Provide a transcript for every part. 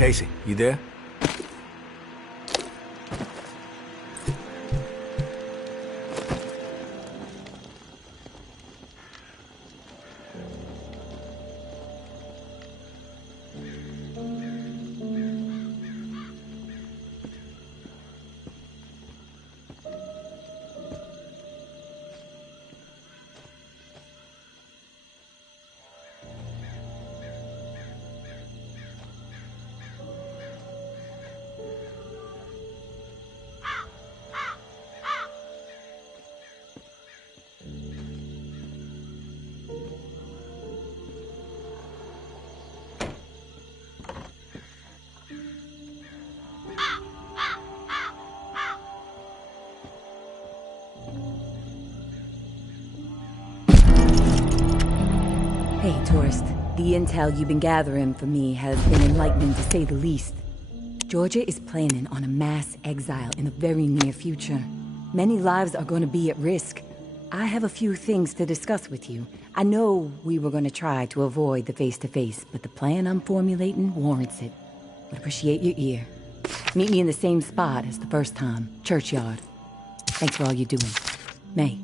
Casey, you there? Hey, tourist. The intel you've been gathering for me has been enlightening to say the least. Georgia is planning on a mass exile in the very near future. Many lives are going to be at risk. I have a few things to discuss with you. I know we were going to try to avoid the face-to-face, but the plan I'm formulating warrants it. Would appreciate your ear. Meet me in the same spot as the first time, Churchyard. Thanks for all you're doing. May.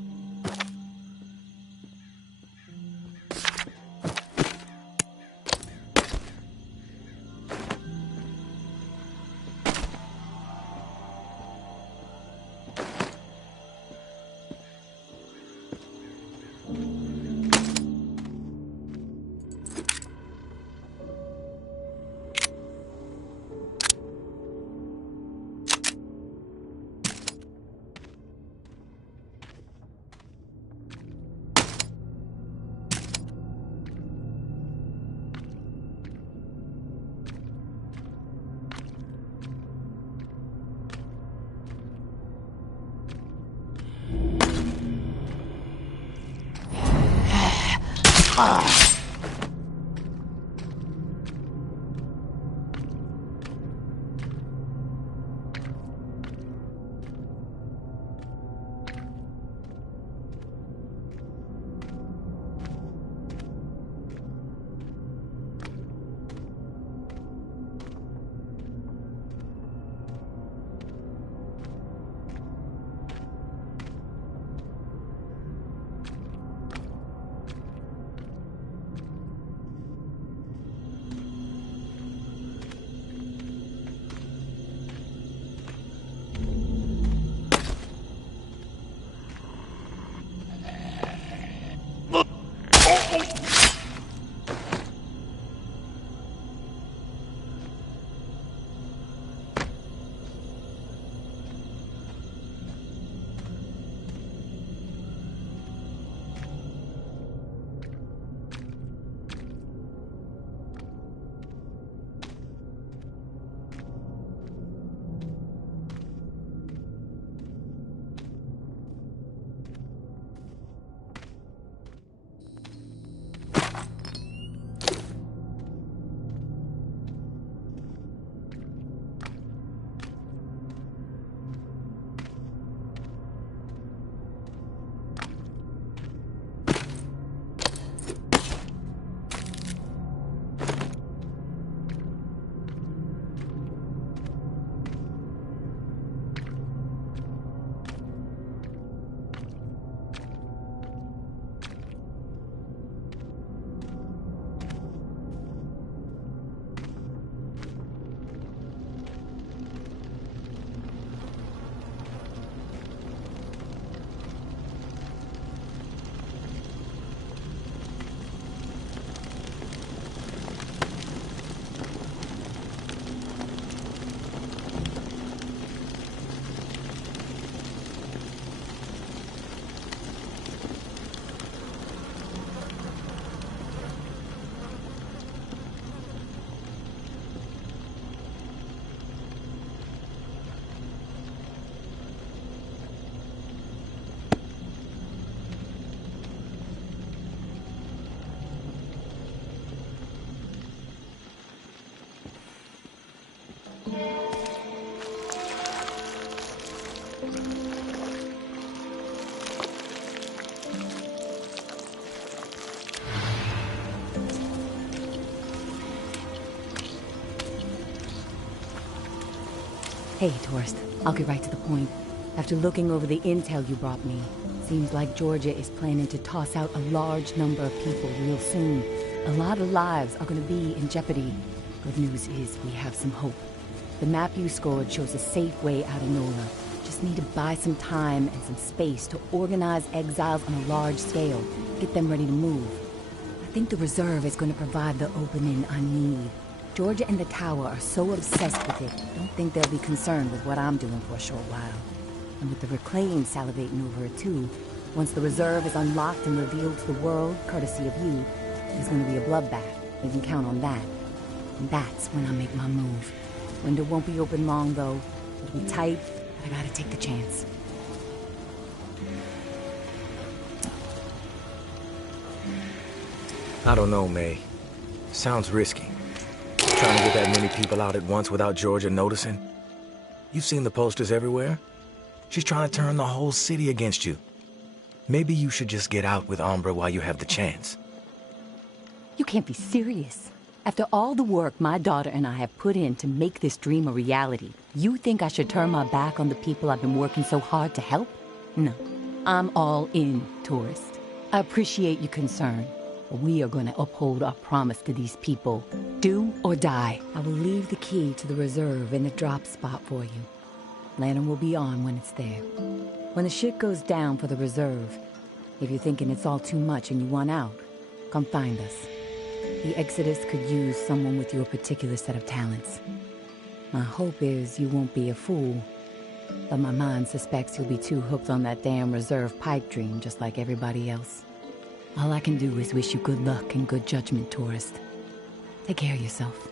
Hey, tourist. I'll get right to the point. After looking over the intel you brought me, seems like Georgia is planning to toss out a large number of people real soon. A lot of lives are gonna be in jeopardy. Good news is we have some hope. The map you scored shows a safe way out of NOLA. Just need to buy some time and some space to organize exiles on a large scale. Get them ready to move. I think the reserve is going to provide the opening I need. Georgia and the tower are so obsessed with it, don't think they'll be concerned with what I'm doing for a short while. And with the Reclaim salivating over it too, once the reserve is unlocked and revealed to the world, courtesy of you, there's going to be a bloodbath. You can count on that. And that's when I make my move. Window won't be open long though. It'll be tight, but I gotta take the chance. I don't know, May. Sounds risky. Trying to get that many people out at once without Georgia noticing. You've seen the posters everywhere. She's trying to turn the whole city against you. Maybe you should just get out with Umbra while you have the chance. You can't be serious. After all the work my daughter and I have put in to make this dream a reality, you think I should turn my back on the people I've been working so hard to help? No. I'm all in, tourist. I appreciate your concern, but we are going to uphold our promise to these people. Do or die. I will leave the key to the reserve in the drop spot for you. Lantern will be on when it's there. When the shit goes down for the reserve, if you're thinking it's all too much and you want out, come find us. The Exodus could use someone with your particular set of talents. My hope is you won't be a fool, but my mind suspects you'll be too hooked on that damn reserve pipe dream just like everybody else. All I can do is wish you good luck and good judgment, tourist. Take care of yourself.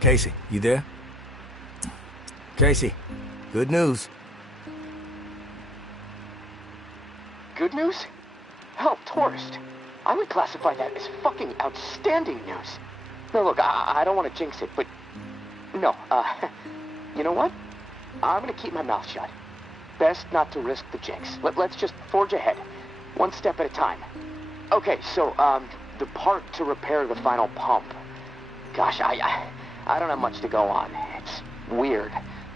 Casey, you there? Casey, good news. Good news? Hell, tourist. I would classify that as fucking outstanding news. No, look, I don't want to jinx it, but... No, you know what? I'm gonna keep my mouth shut. Best not to risk the jinx. Let's just forge ahead. One step at a time. Okay, so, the part to repair the final pump. Gosh, I don't have much to go on. It's weird.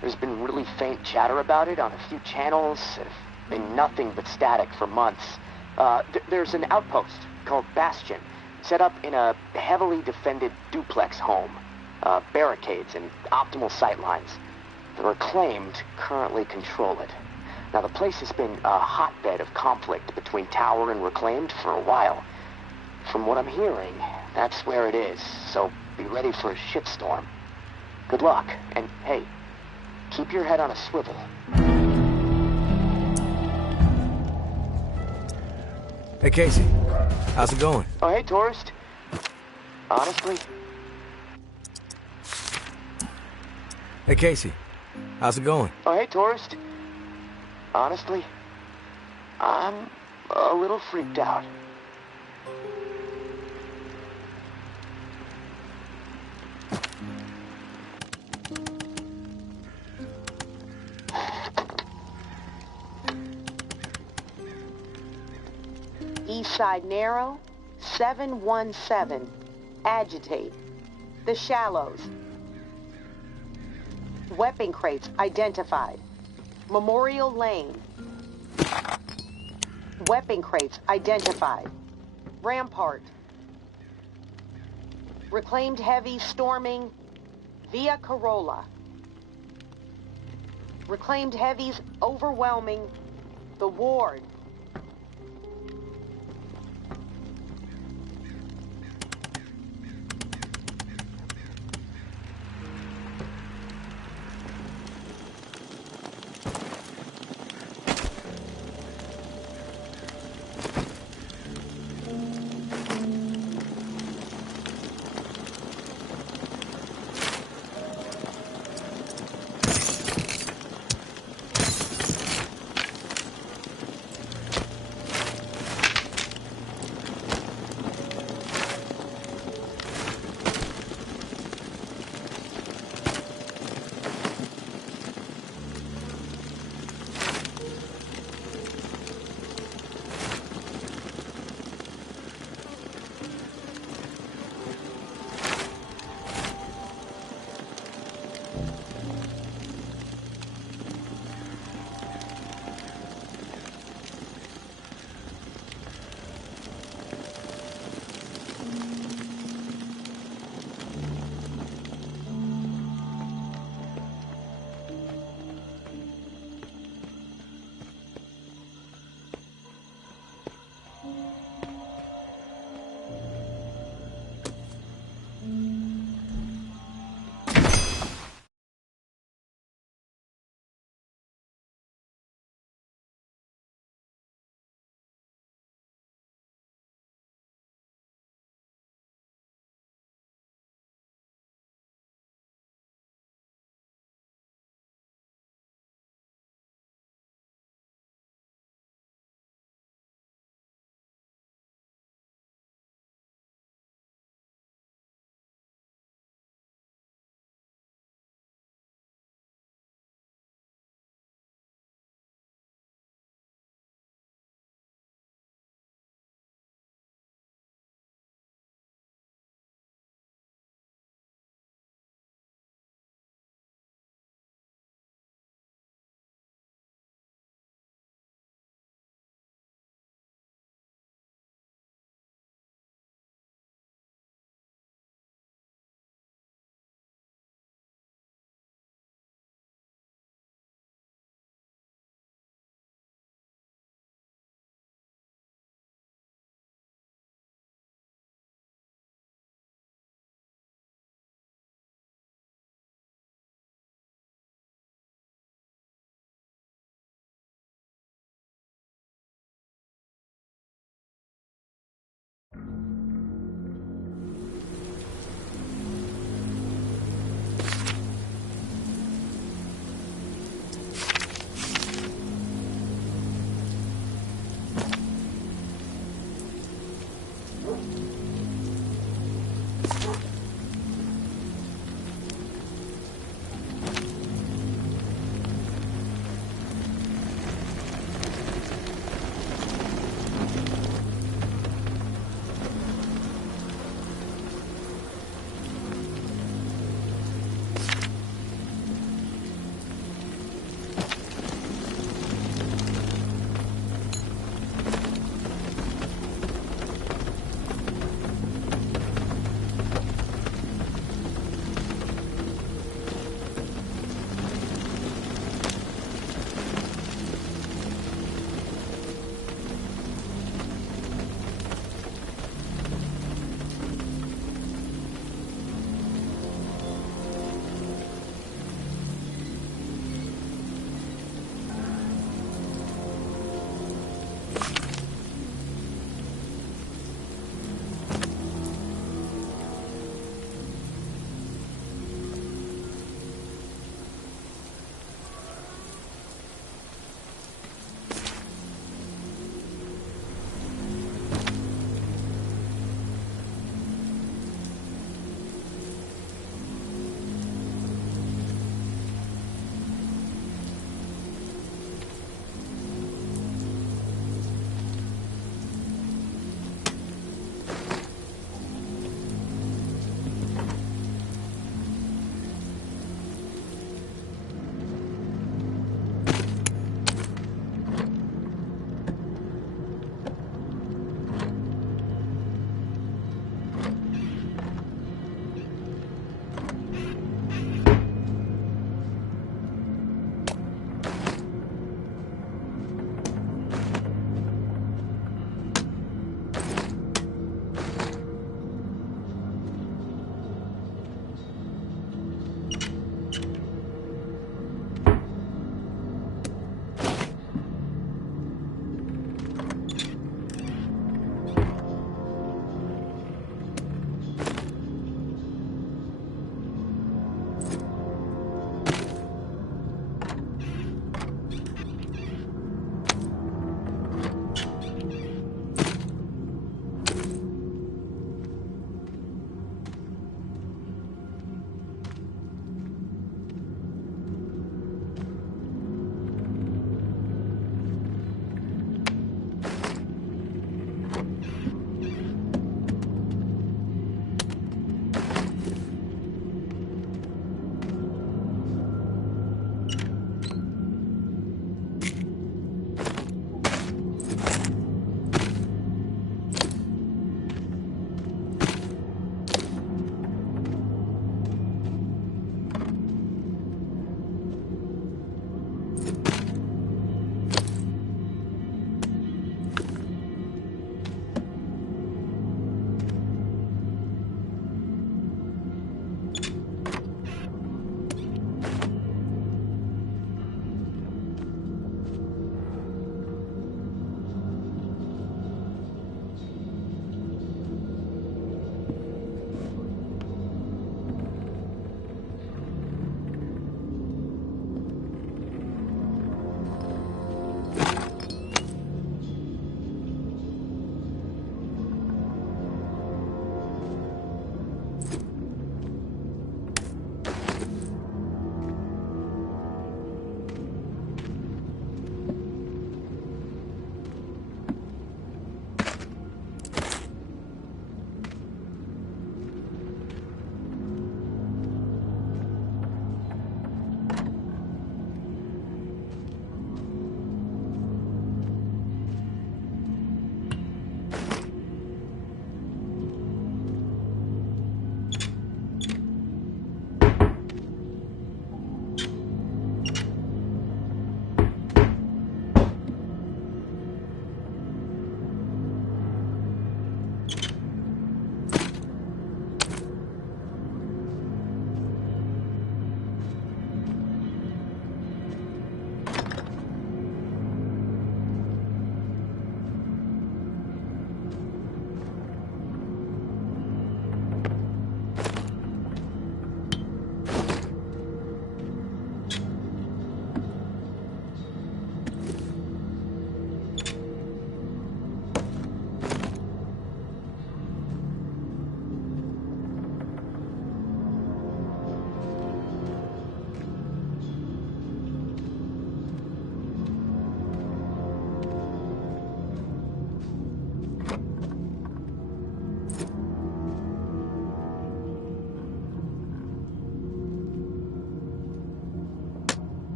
There's been really faint chatter about it on a few channels. It's been nothing but static for months. There's an outpost called Bastion, set up in a heavily defended duplex home. Barricades and optimal sightlines. The Reclaimed currently control it. Now, the place has been a hotbed of conflict between Tower and Reclaimed for a while. From what I'm hearing, that's where it is, so be ready for a shitstorm. Good luck, and hey, keep your head on a swivel. Hey, Casey. How's it going? Oh, hey, tourist. Honestly? Hey, Casey. How's it going? Oh, hey, tourist. Honestly, I'm a little freaked out. East side narrow, 717. Agitate. The Shallows. Weapon crates identified. Memorial Lane. Weapon crates identified. Rampart. Reclaimed heavy storming Via Corolla. Reclaimed heavies overwhelming the Ward.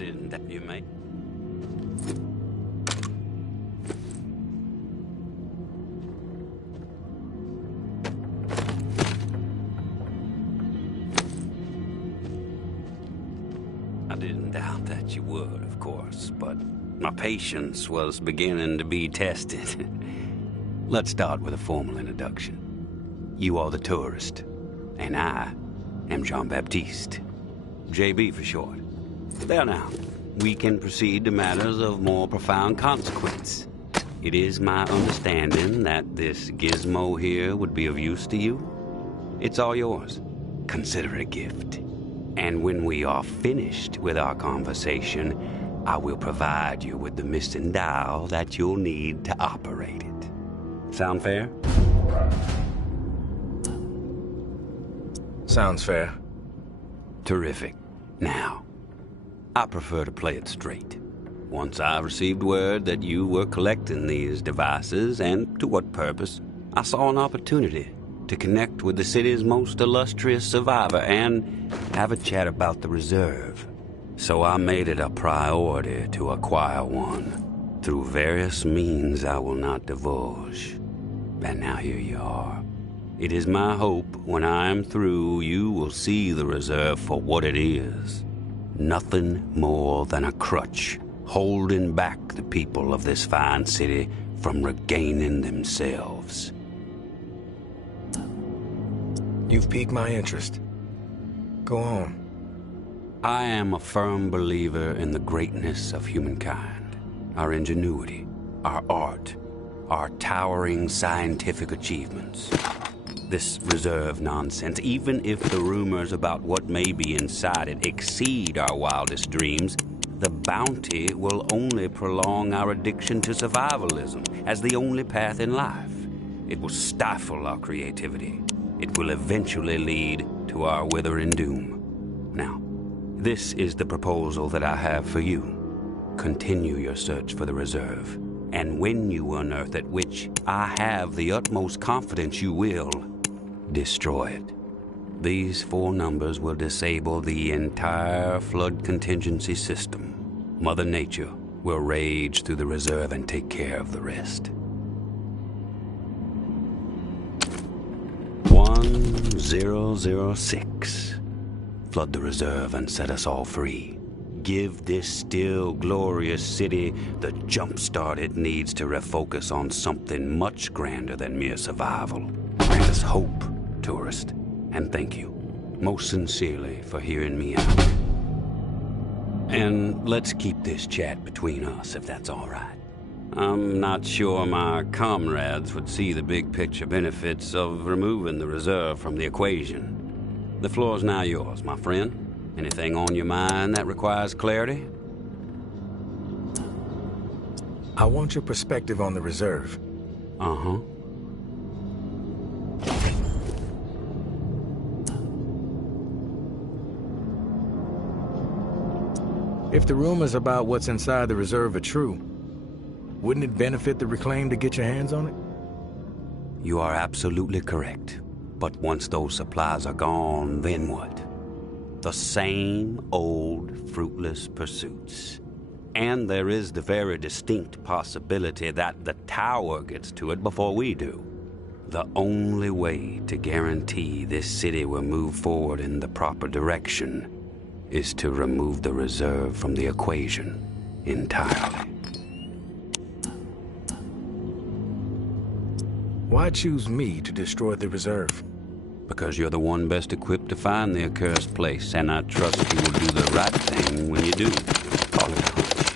didn't that you, mate? I didn't doubt that you would, of course, but my patience was beginning to be tested. Let's start with a formal introduction. You are the tourist, and I am Jean-Baptiste. JB for short. There now, we can proceed to matters of more profound consequence. It is my understanding that this gizmo here would be of use to you. It's all yours. Consider it a gift. And when we are finished with our conversation, I will provide you with the missing dial that you'll need to operate it. Sound fair? Sounds fair. Terrific. Now, I prefer to play it straight. Once I received word that you were collecting these devices, and to what purpose, I saw an opportunity to connect with the city's most illustrious survivor and have a chat about the reserve. So I made it a priority to acquire one, through various means I will not divulge. And now here you are. It is my hope when I am through, you will see the reserve for what it is. Nothing more than a crutch, holding back the people of this fine city from regaining themselves. You've piqued my interest. Go on. I am a firm believer in the greatness of humankind, our ingenuity, our art, our towering scientific achievements. This reserve nonsense, even if the rumors about what may be inside it exceed our wildest dreams, the bounty will only prolong our addiction to survivalism as the only path in life. It will stifle our creativity. It will eventually lead to our withering doom. Now, this is the proposal that I have for you. Continue your search for the reserve, and when you unearth it, which I have the utmost confidence you will, destroy it. These 4 numbers will disable the entire flood contingency system. Mother Nature will rage through the reserve and take care of the rest. 1006. Flood the reserve and set us all free. Give this still glorious city the jump start it needs to refocus on something much grander than mere survival. Grant us hope, tourist, and thank you, most sincerely, for hearing me out. And let's keep this chat between us, if that's all right. I'm not sure my comrades would see the big picture benefits of removing the reserve from the equation. The floor's now yours, my friend. Anything on your mind that requires clarity? I want your perspective on the reserve. Uh-huh. If the rumors about what's inside the reserve are true, wouldn't it benefit the Reclaim to get your hands on it? You are absolutely correct. But once those supplies are gone, then what? The same old fruitless pursuits. And there is the very distinct possibility that the tower gets to it before we do. The only way to guarantee this city will move forward in the proper direction is to remove the reserve from the equation entirely. Why choose me to destroy the reserve? Because you're the one best equipped to find the accursed place, and I trust you will do the right thing when you do. Call it a hunch.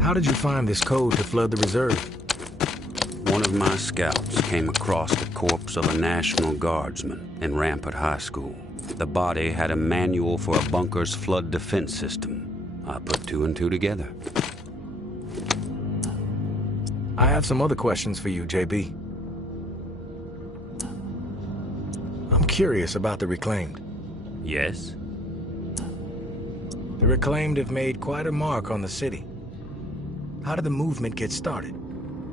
How did you find this code to flood the reserve? One of my scouts came across the corpse of a National Guardsman in Rampart High School. The body had a manual for a bunker's flood defense system. I put 2 and 2 together. I have some other questions for you, JB. I'm curious about the Reclaimed. Yes? The Reclaimed have made quite a mark on the city. How did the movement get started?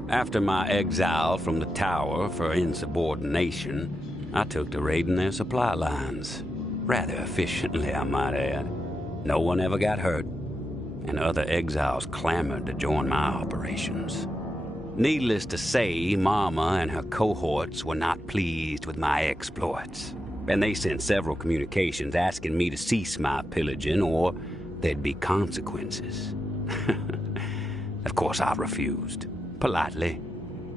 After my exile from the tower for insubordination, I took to raiding their supply lines. Rather efficiently, I might add. No one ever got hurt, and other exiles clamored to join my operations. Needless to say, Mama and her cohorts were not pleased with my exploits, and they sent several communications asking me to cease my pillaging or there'd be consequences. Of course, I refused, politely.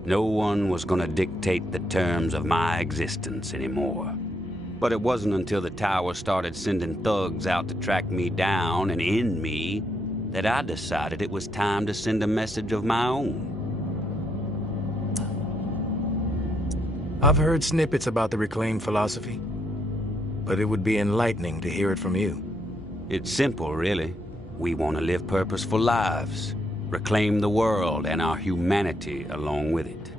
No one was gonna dictate the terms of my existence anymore. But it wasn't until the tower started sending thugs out to track me down and end me that I decided it was time to send a message of my own. I've heard snippets about the reclaimed philosophy, but it would be enlightening to hear it from you. It's simple, really. We want to live purposeful lives, reclaim the world and our humanity along with it.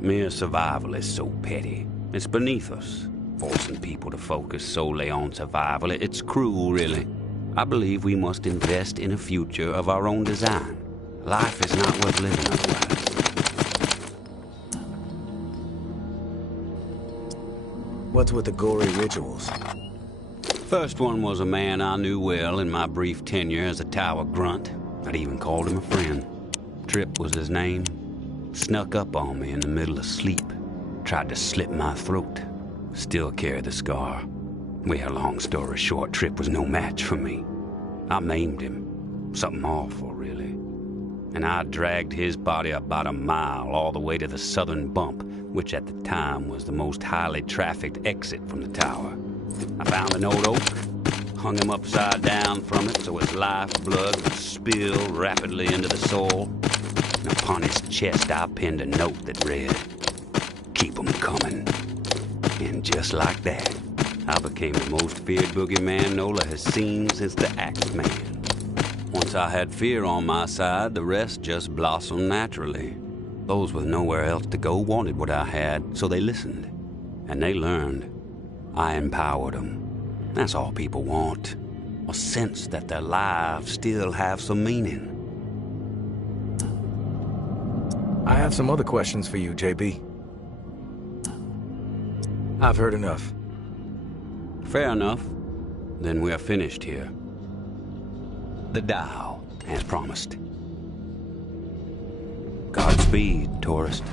Mere survival is so petty. It's beneath us, forcing people to focus solely on survival. It's cruel, really. I believe we must invest in a future of our own design. Life is not worth living otherwise. What's with the gory rituals? First one was a man I knew well in my brief tenure as a tower grunt. I'd even called him a friend. Tripp was his name. Snuck up on me in the middle of sleep. Tried to slit my throat. Still carry the scar. Well, long story short, Tripp was no match for me. I maimed him. Something awful, really. And I dragged his body about a mile all the way to the southern bump, which at the time was the most highly trafficked exit from the tower. I found an old oak, hung him upside down from it so his lifeblood would spill rapidly into the soil. And upon his chest I pinned a note that read, "Keep 'em coming." And just like that, I became the most feared boogeyman Nola has seen since the Axeman. Once I had fear on my side, the rest just blossomed naturally. Those with nowhere else to go wanted what I had, so they listened. And they learned. I empowered them. That's all people want. A sense that their lives still have some meaning. I have some other questions for you, JB. I've heard enough. Fair enough. Then we're finished here. The Tao, as promised. Godspeed, tourist.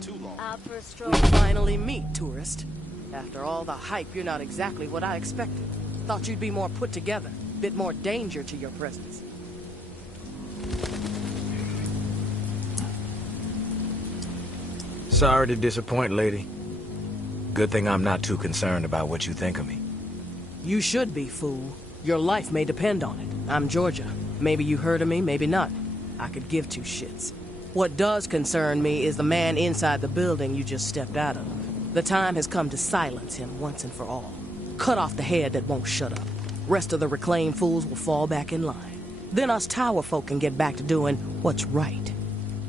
Too long. Out for a stroll. We finally meet, tourist. After all the hype, you're not exactly what I expected. Thought you'd be more put together, bit more danger to your presence. Sorry to disappoint, lady. Good thing I'm not too concerned about what you think of me. You should be, fool. Your life may depend on it. I'm Georgia. Maybe you heard of me, maybe not. I could give two shits. What does concern me is the man inside the building you just stepped out of. The time has come to silence him once and for all. Cut off the head that won't shut up. Rest of the reclaimed fools will fall back in line. Then us tower folk can get back to doing what's right,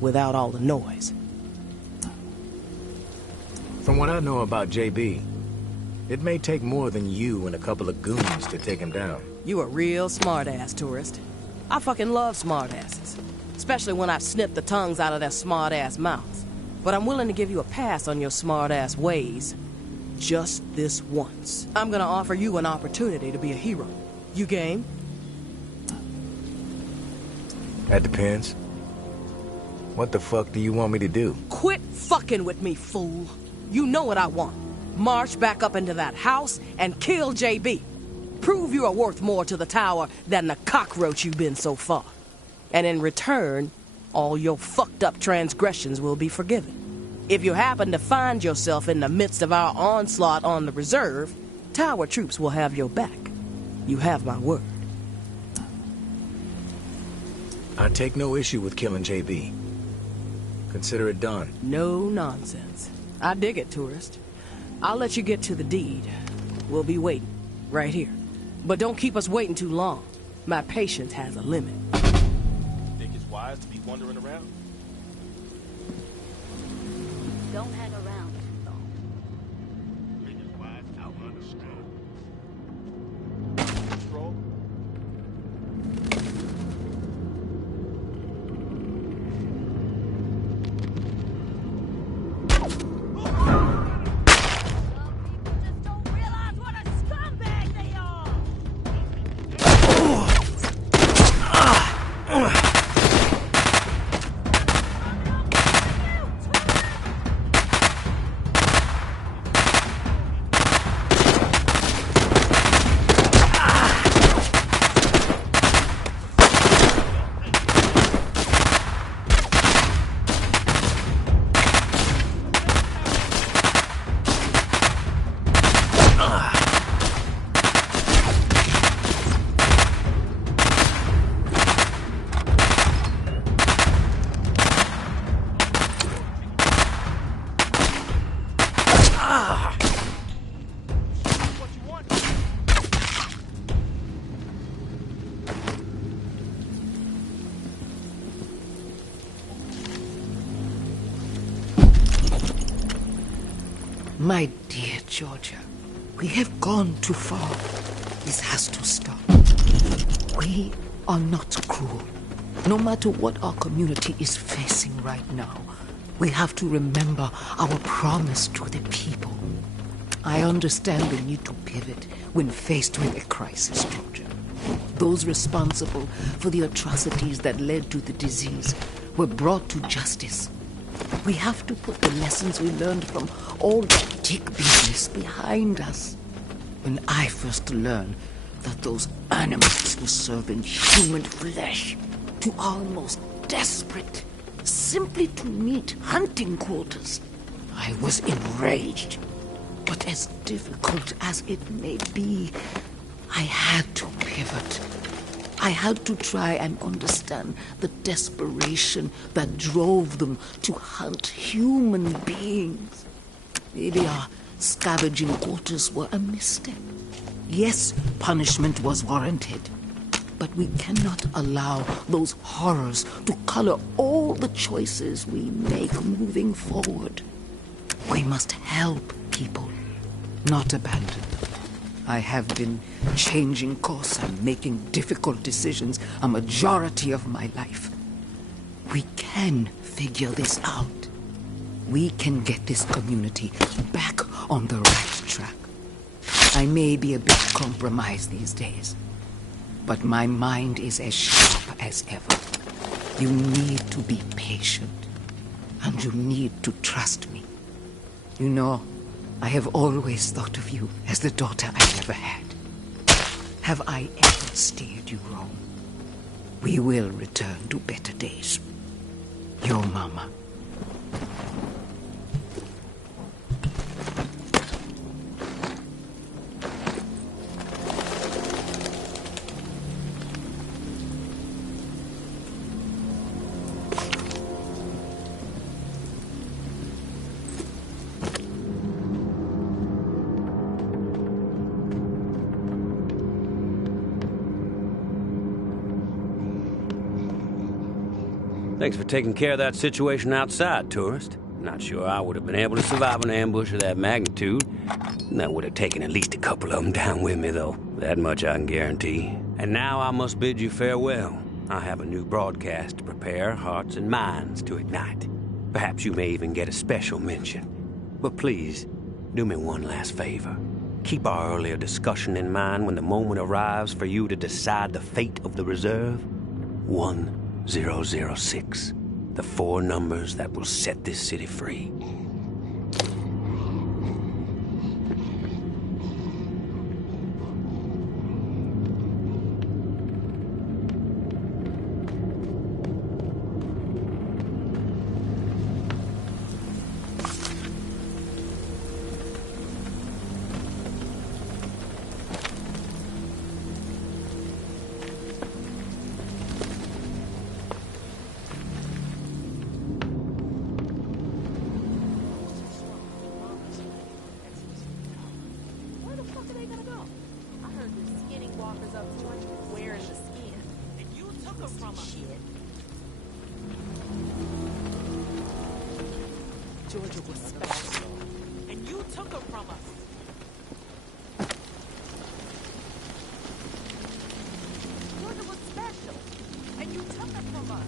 without all the noise. From what I know about JB, it may take more than you and a couple of goons to take him down. You a real smart-ass, tourist. I fucking love smart-asses. Especially when I've snipped the tongues out of their smart-ass mouths. But I'm willing to give you a pass on your smart-ass ways. Just this once. I'm gonna offer you an opportunity to be a hero. You game? That depends. What the fuck do you want me to do? Quit fucking with me, fool. You know what I want. March back up into that house and kill JB. Prove you are worth more to the tower than the cockroach you've been so far. And in return, all your fucked up transgressions will be forgiven. If you happen to find yourself in the midst of our onslaught on the reserve, tower troops will have your back. You have my word. I take no issue with killing JB. Consider it done. No nonsense. I dig it, tourist. I'll let you get to the deed. We'll be waiting, right here. But don't keep us waiting too long. My patience has a limit. Think it's wise to be wandering around? Don't hang around too long. Think it's wise out understood. Stroll? My dear Georgia, we have gone too far. This has to stop. We are not cruel. No matter what our community is facing right now, we have to remember our promise to the people. I understand the need to pivot when faced with a crisis, Georgia. Those responsible for the atrocities that led to the disease were brought to justice. We have to put the lessons we learned from all that dick business behind us. When I first learned that those animals were serving human flesh to our most desperate, simply to meet hunting quotas, I was enraged. But as difficult as it may be, I had to pivot. I had to try and understand the desperation that drove them to hunt human beings. Maybe our scavenging quarters were a misstep. Yes, punishment was warranted. But we cannot allow those horrors to color all the choices we make moving forward. We must help people, not abandon them. I have been changing course and making difficult decisions a majority of my life. We can figure this out. We can get this community back on the right track. I may be a bit compromised these days, but my mind is as sharp as ever. You need to be patient, and you need to trust me. You know, I have always thought of you as the daughter I never had. Have I ever steered you wrong? We will return to better days. Your mama. Thanks for taking care of that situation outside, tourist. Not sure I would have been able to survive an ambush of that magnitude. That would have taken at least a couple of them down with me, though. That much I can guarantee. And now I must bid you farewell. I have a new broadcast to prepare hearts and minds to ignite. Perhaps you may even get a special mention. But please, do me one last favor. Keep our earlier discussion in mind when the moment arrives for you to decide the fate of the reserve. 1006. The 4 numbers that will set this city free. Where the fuck are they gonna go? I heard the skinny walkers up north wearing the skin. And you took them from us. Georgia was special. And you took them from us. Georgia was special. And you took them from us.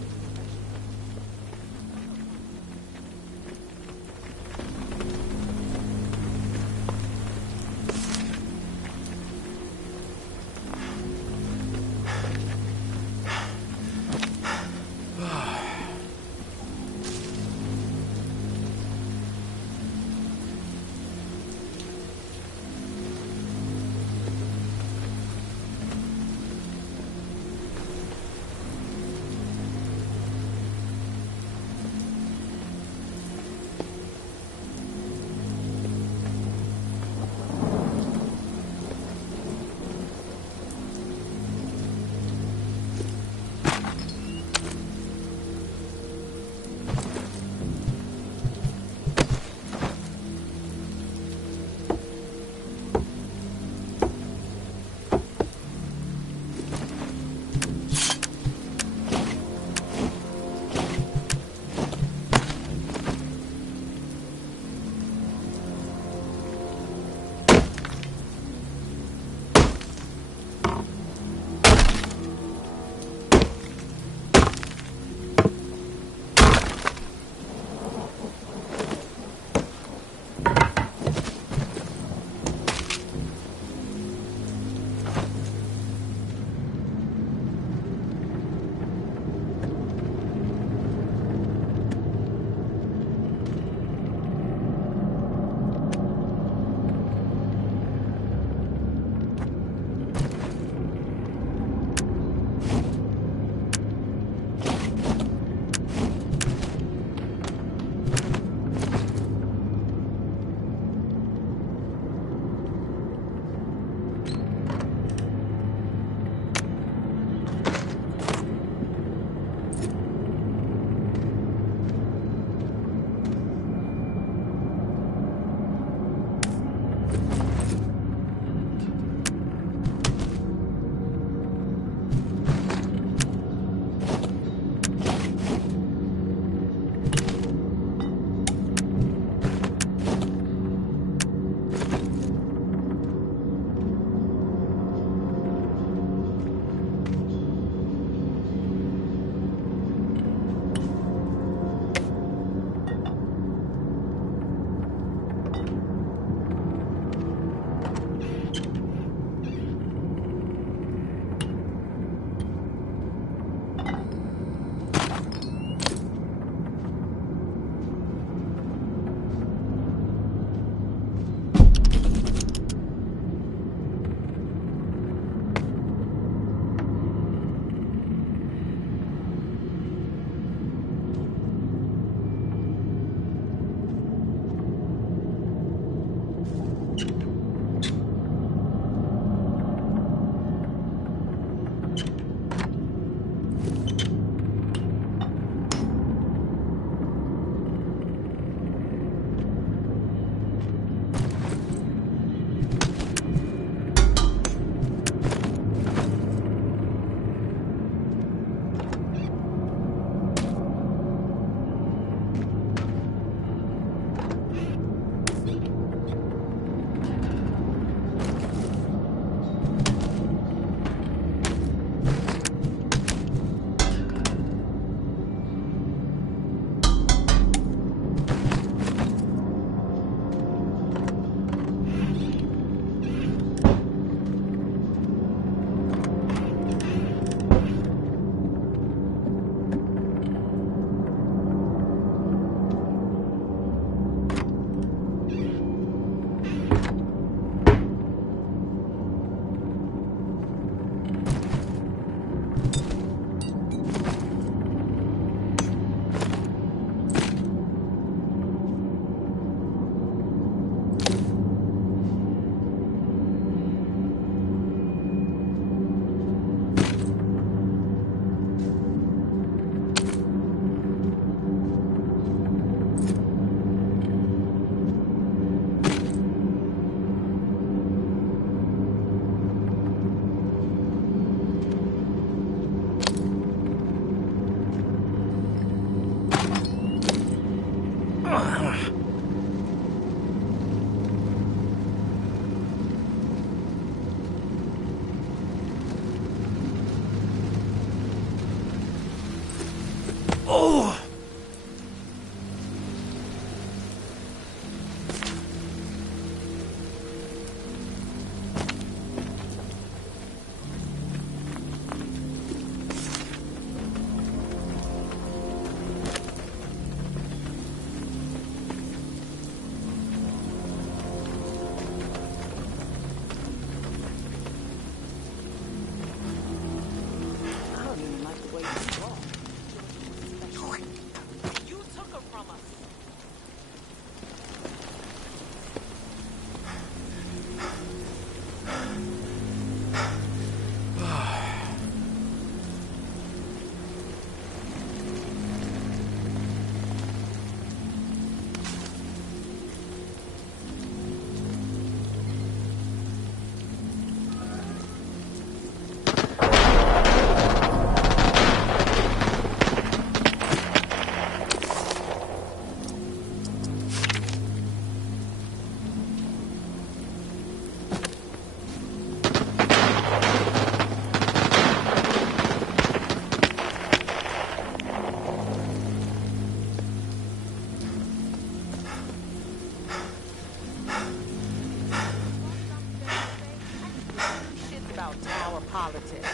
politics.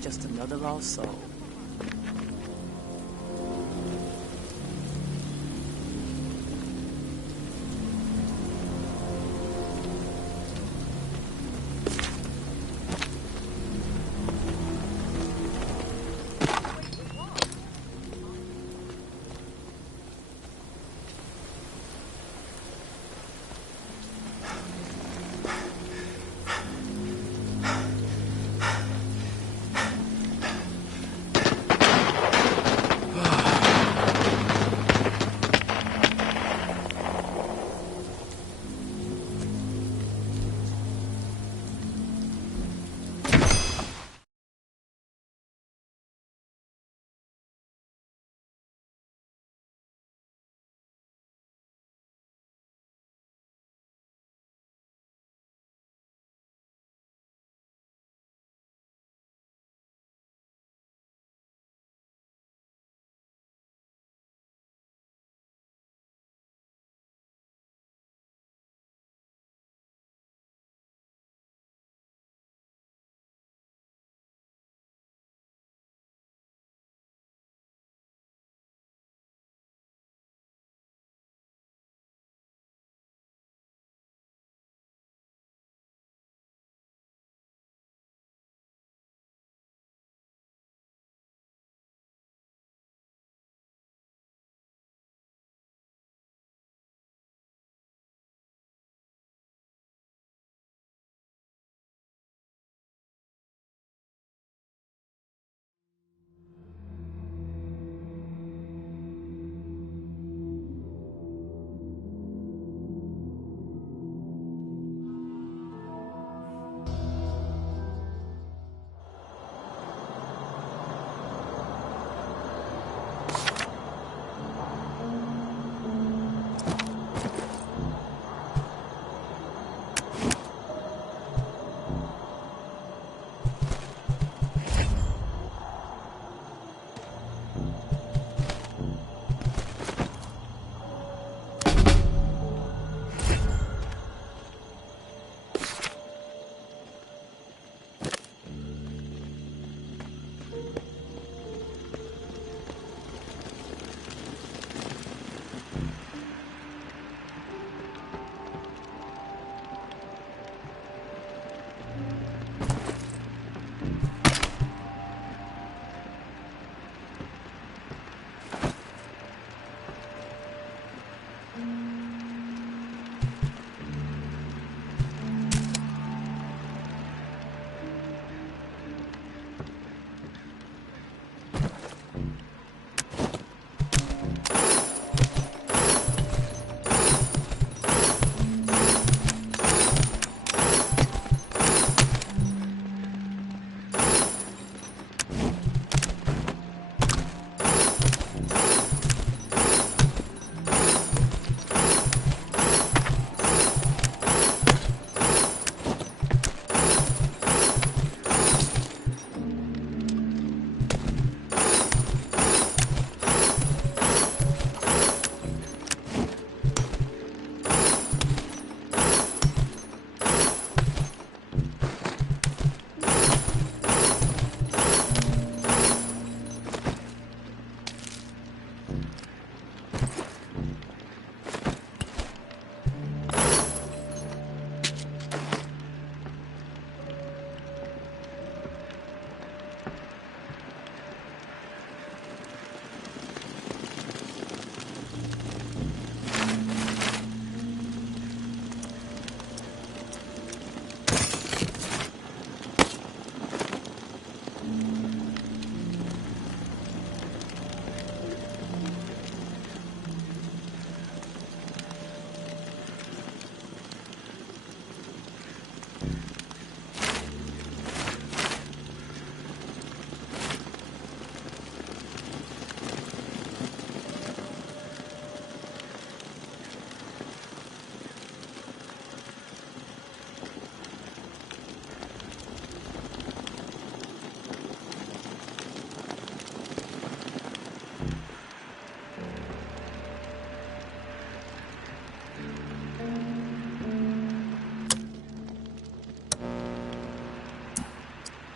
Just another lost soul.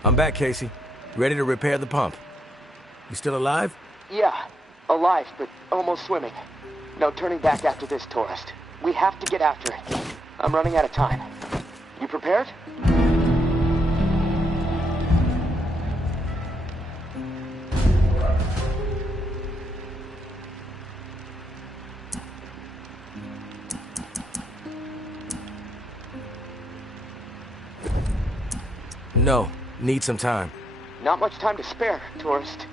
I'm back, Casey. Ready to repair the pump. You still alive? Yeah, alive, but almost swimming. No turning back after this, tourist. We have to get after it. I'm running out of time. You prepared? No. Need some time. Not much time to spare, tourist.